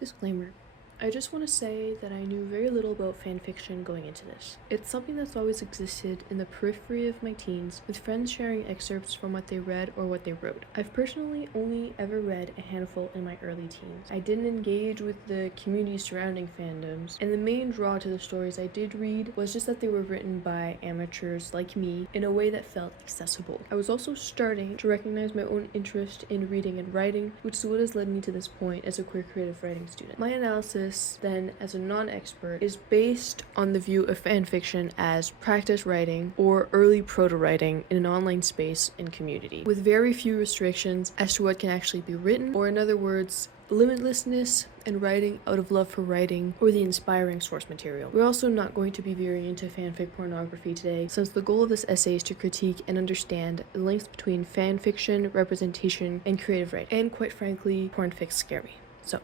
Disclaimer. I just want to say that I knew very little about fanfiction going into this. It's something that's always existed in the periphery of my teens, with friends sharing excerpts from what they read or what they wrote. I've personally only ever read a handful in my early teens. I didn't engage with the community surrounding fandoms, and the main draw to the stories I did read was just that they were written by amateurs like me in a way that felt accessible. I was also starting to recognize my own interest in reading and writing, which is what has led me to this point as a queer creative writing student. My analysis then, as a non-expert, is based on the view of fanfiction as practice writing or early proto-writing in an online space and community, with very few restrictions as to what can actually be written, or in other words, limitlessness and writing out of love for writing or the inspiring source material. We're also not going to be veering into fanfic pornography today, since the goal of this essay is to critique and understand the links between fanfiction, representation, and creative writing. And quite frankly, pornfics scare me. So,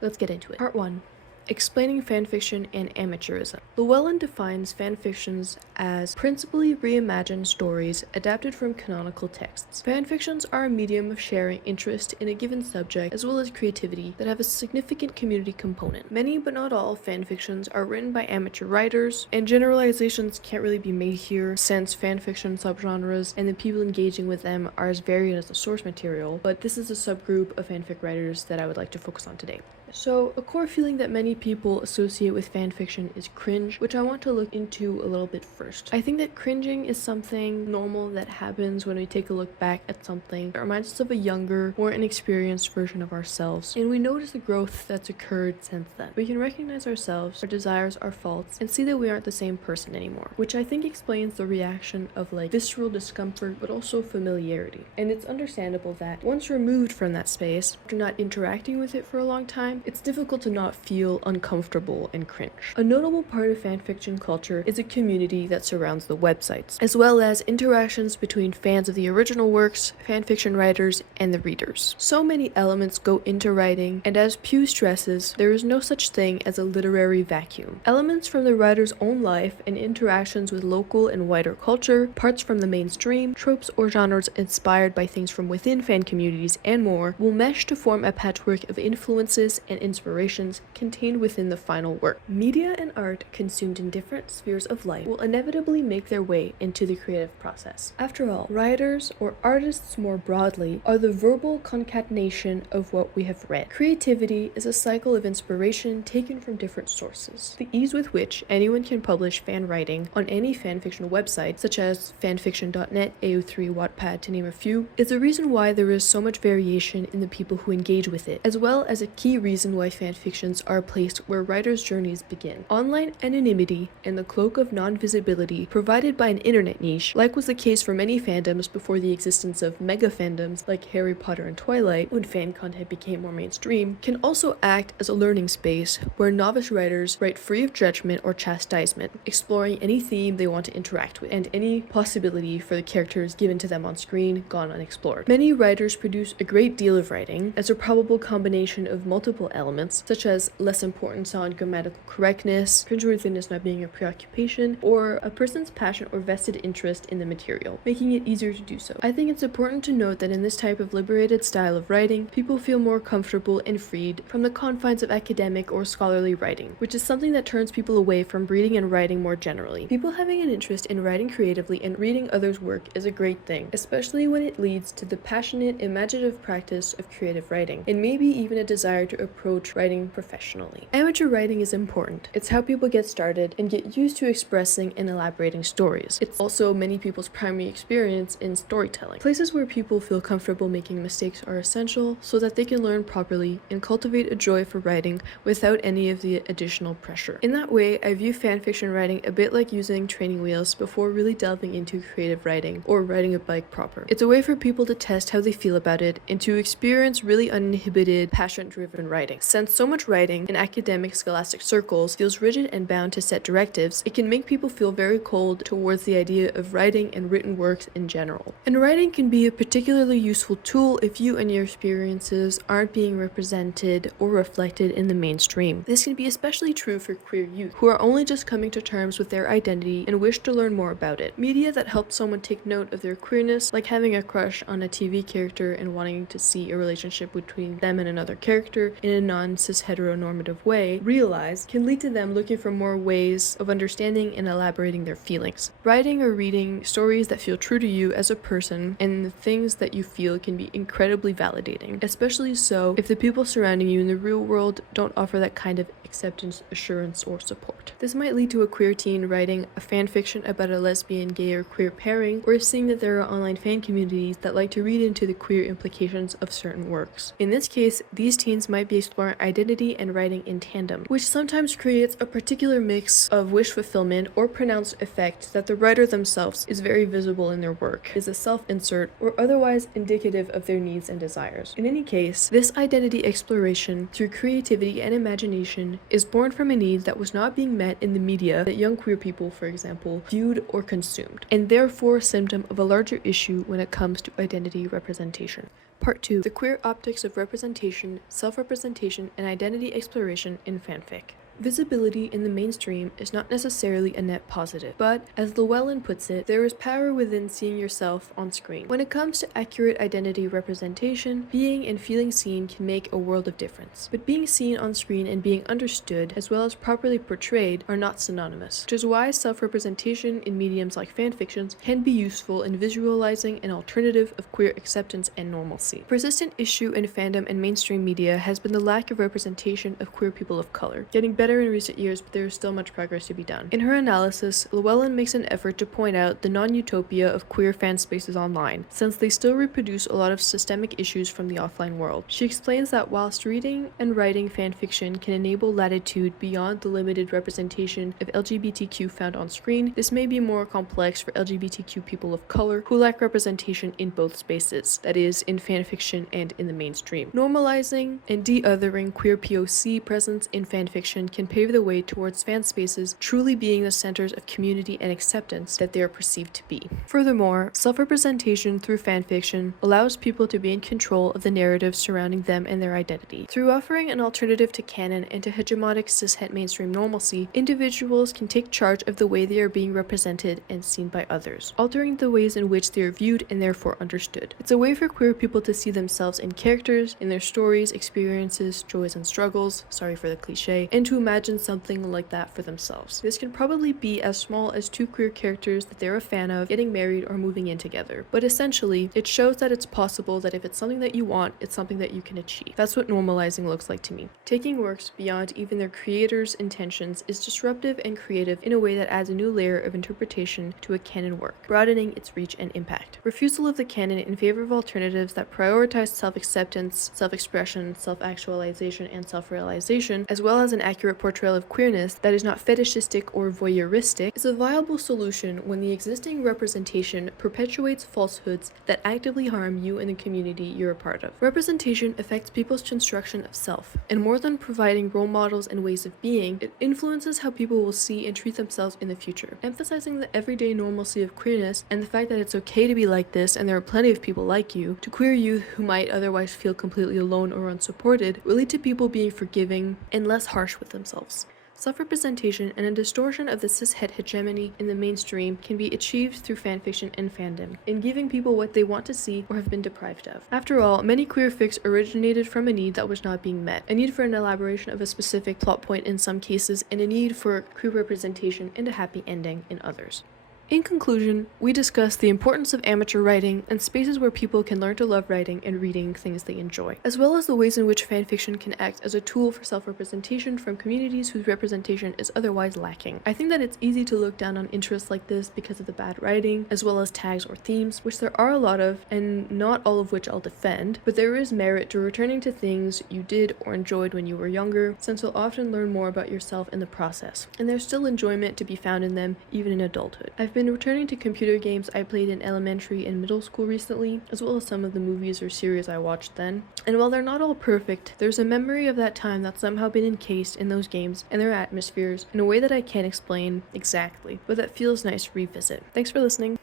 let's get into it. Part 1. Explaining fanfiction and amateurism. Llewellyn defines fanfictions as principally reimagined stories adapted from canonical texts. Fanfictions are a medium of sharing interest in a given subject as well as creativity that have a significant community component. Many but not all fanfictions are written by amateur writers, and generalizations can't really be made here since fanfiction subgenres and the people engaging with them are as varied as the source material, but this is a subgroup of fanfic writers that I would like to focus on today. So, a core feeling that many people associate with fanfiction is cringe, which I want to look into a little bit first. I think that cringing is something normal that happens when we take a look back at something that reminds us of a younger, more inexperienced version of ourselves, and we notice the growth that's occurred since then. We can recognize ourselves, our desires, our faults, and see that we aren't the same person anymore, which I think explains the reaction of visceral discomfort, but also familiarity. And it's understandable that once removed from that space, after not interacting with it for a long time, it's difficult to not feel uncomfortable and cringe. A notable part of fanfiction culture is a community that surrounds the websites, as well as interactions between fans of the original works, fanfiction writers, and the readers. So many elements go into writing, and as Pugh stresses, there is no such thing as a literary vacuum. Elements from the writer's own life and interactions with local and wider culture, parts from the mainstream, tropes or genres inspired by things from within fan communities, and more, will mesh to form a patchwork of influences and inspirations contained within the final work. Media and art consumed in different spheres of life will inevitably make their way into the creative process. After all, writers, or artists more broadly, are the verbal concatenation of what we have read. Creativity is a cycle of inspiration taken from different sources. The ease with which anyone can publish fan writing on any fanfiction website, such as fanfiction.net, AO3, Wattpad, to name a few, is the reason why there is so much variation in the people who engage with it, as well as a key reason why fanfictions are a place where writers' journeys begin. Online anonymity and the cloak of non-visibility provided by an internet niche, like was the case for many fandoms before the existence of mega fandoms like Harry Potter and Twilight, when fan content became more mainstream, can also act as a learning space where novice writers write free of judgment or chastisement, exploring any theme they want to interact with, and any possibility for the characters given to them on screen gone unexplored. Many writers produce a great deal of writing as a probable combination of multiple elements, such as less importance on grammatical correctness, cringeworthiness not being a preoccupation, or a person's passion or vested interest in the material, making it easier to do so. I think it's important to note that in this type of liberated style of writing, people feel more comfortable and freed from the confines of academic or scholarly writing, which is something that turns people away from reading and writing more generally. People having an interest in writing creatively and reading others' work is a great thing, especially when it leads to the passionate, imaginative practice of creative writing, and maybe even a desire to approach writing professionally. Amateur writing is important. It's how people get started and get used to expressing and elaborating stories. It's also many people's primary experience in storytelling. Places where people feel comfortable making mistakes are essential so that they can learn properly and cultivate a joy for writing without any of the additional pressure. In that way, I view fanfiction writing a bit like using training wheels before really delving into creative writing or riding a bike proper. It's a way for people to test how they feel about it and to experience really uninhibited, passion-driven writing. Since so much writing in academic scholastic circles feels rigid and bound to set directives, it can make people feel very cold towards the idea of writing and written works in general. And writing can be a particularly useful tool if you and your experiences aren't being represented or reflected in the mainstream. This can be especially true for queer youth, who are only just coming to terms with their identity and wish to learn more about it. Media that helps someone take note of their queerness, like having a crush on a TV character and wanting to see a relationship between them and another character in a non-cis heteronormative way, realize can lead to them looking for more ways of understanding and elaborating their feelings. Writing or reading stories that feel true to you as a person and the things that you feel can be incredibly validating, especially so if the people surrounding you in the real world don't offer that kind of acceptance, assurance, or support. This might lead to a queer teen writing a fan fiction about a lesbian, gay, or queer pairing, or seeing that there are online fan communities that like to read into the queer implications of certain works. In this case, these teens might be exploring identity and writing in tandem, which sometimes creates a particular mix of wish fulfillment or pronounced effect that the writer themselves is very visible in their work, is a self-insert, or otherwise indicative of their needs and desires. In any case, this identity exploration through creativity and imagination is born from a need that was not being met in the media that young queer people, for example, viewed or consumed, and therefore a symptom of a larger issue when it comes to identity representation. Part 2. The queer optics of representation, self-representation, and identity exploration in fanfic. Visibility in the mainstream is not necessarily a net positive, but, as Llewellyn puts it, there is power within seeing yourself on screen. When it comes to accurate identity representation, being and feeling seen can make a world of difference. But being seen on screen and being understood, as well as properly portrayed, are not synonymous, which is why self-representation in mediums like fanfictions can be useful in visualizing an alternative of queer acceptance and normalcy. A persistent issue in fandom and mainstream media has been the lack of representation of queer people of color, getting better in recent years, but there is still much progress to be done. In her analysis, Llewellyn makes an effort to point out the non-utopia of queer fan spaces online, since they still reproduce a lot of systemic issues from the offline world. She explains that whilst reading and writing fan fiction can enable latitude beyond the limited representation of LGBTQ found on screen, this may be more complex for LGBTQ people of color who lack representation in both spaces, that is, in fan fiction and in the mainstream. Normalizing and de-othering queer POC presence in fan fiction can pave the way towards fan spaces truly being the centers of community and acceptance that they are perceived to be. Furthermore, self-representation through fanfiction allows people to be in control of the narrative surrounding them and their identity. Through offering an alternative to canon and to hegemonic cishet mainstream normalcy, individuals can take charge of the way they are being represented and seen by others, altering the ways in which they are viewed and therefore understood. It's a way for queer people to see themselves in characters, in their stories, experiences, joys and struggles, sorry for the cliche, and to imagine something like that for themselves. This can probably be as small as two queer characters that they're a fan of getting married or moving in together. But essentially, it shows that it's possible that if it's something that you want, it's something that you can achieve. That's what normalizing looks like to me. Taking works beyond even their creators' intentions is disruptive and creative in a way that adds a new layer of interpretation to a canon work, broadening its reach and impact. Refusal of the canon in favor of alternatives that prioritize self-acceptance, self-expression, self-actualization, and self-realization, as well as an accurate portrayal of queerness that is not fetishistic or voyeuristic, is a viable solution when the existing representation perpetuates falsehoods that actively harm you and the community you're a part of. Representation affects people's construction of self, and more than providing role models and ways of being, it influences how people will see and treat themselves in the future. Emphasizing the everyday normalcy of queerness and the fact that it's okay to be like this and there are plenty of people like you, to queer youth who might otherwise feel completely alone or unsupported, will lead to people being forgiving and less harsh with themselves. Self-representation and a distortion of the cishet hegemony in the mainstream can be achieved through fanfiction and fandom, in giving people what they want to see or have been deprived of. After all, many queer fics originated from a need that was not being met, a need for an elaboration of a specific plot point in some cases, and a need for queer representation and a happy ending in others. In conclusion, we discussed the importance of amateur writing and spaces where people can learn to love writing and reading things they enjoy, as well as the ways in which fanfiction can act as a tool for self-representation from communities whose representation is otherwise lacking. I think that it's easy to look down on interests like this because of the bad writing, as well as tags or themes, which there are a lot of, and not all of which I'll defend, but there is merit to returning to things you did or enjoyed when you were younger, since you'll often learn more about yourself in the process, and there's still enjoyment to be found in them even in adulthood. I've been been returning to computer games I played in elementary and middle school recently, as well as some of the movies or series I watched then. And while they're not all perfect, there's a memory of that time that's somehow been encased in those games and their atmospheres in a way that I can't explain exactly, but that feels nice to revisit. Thanks for listening.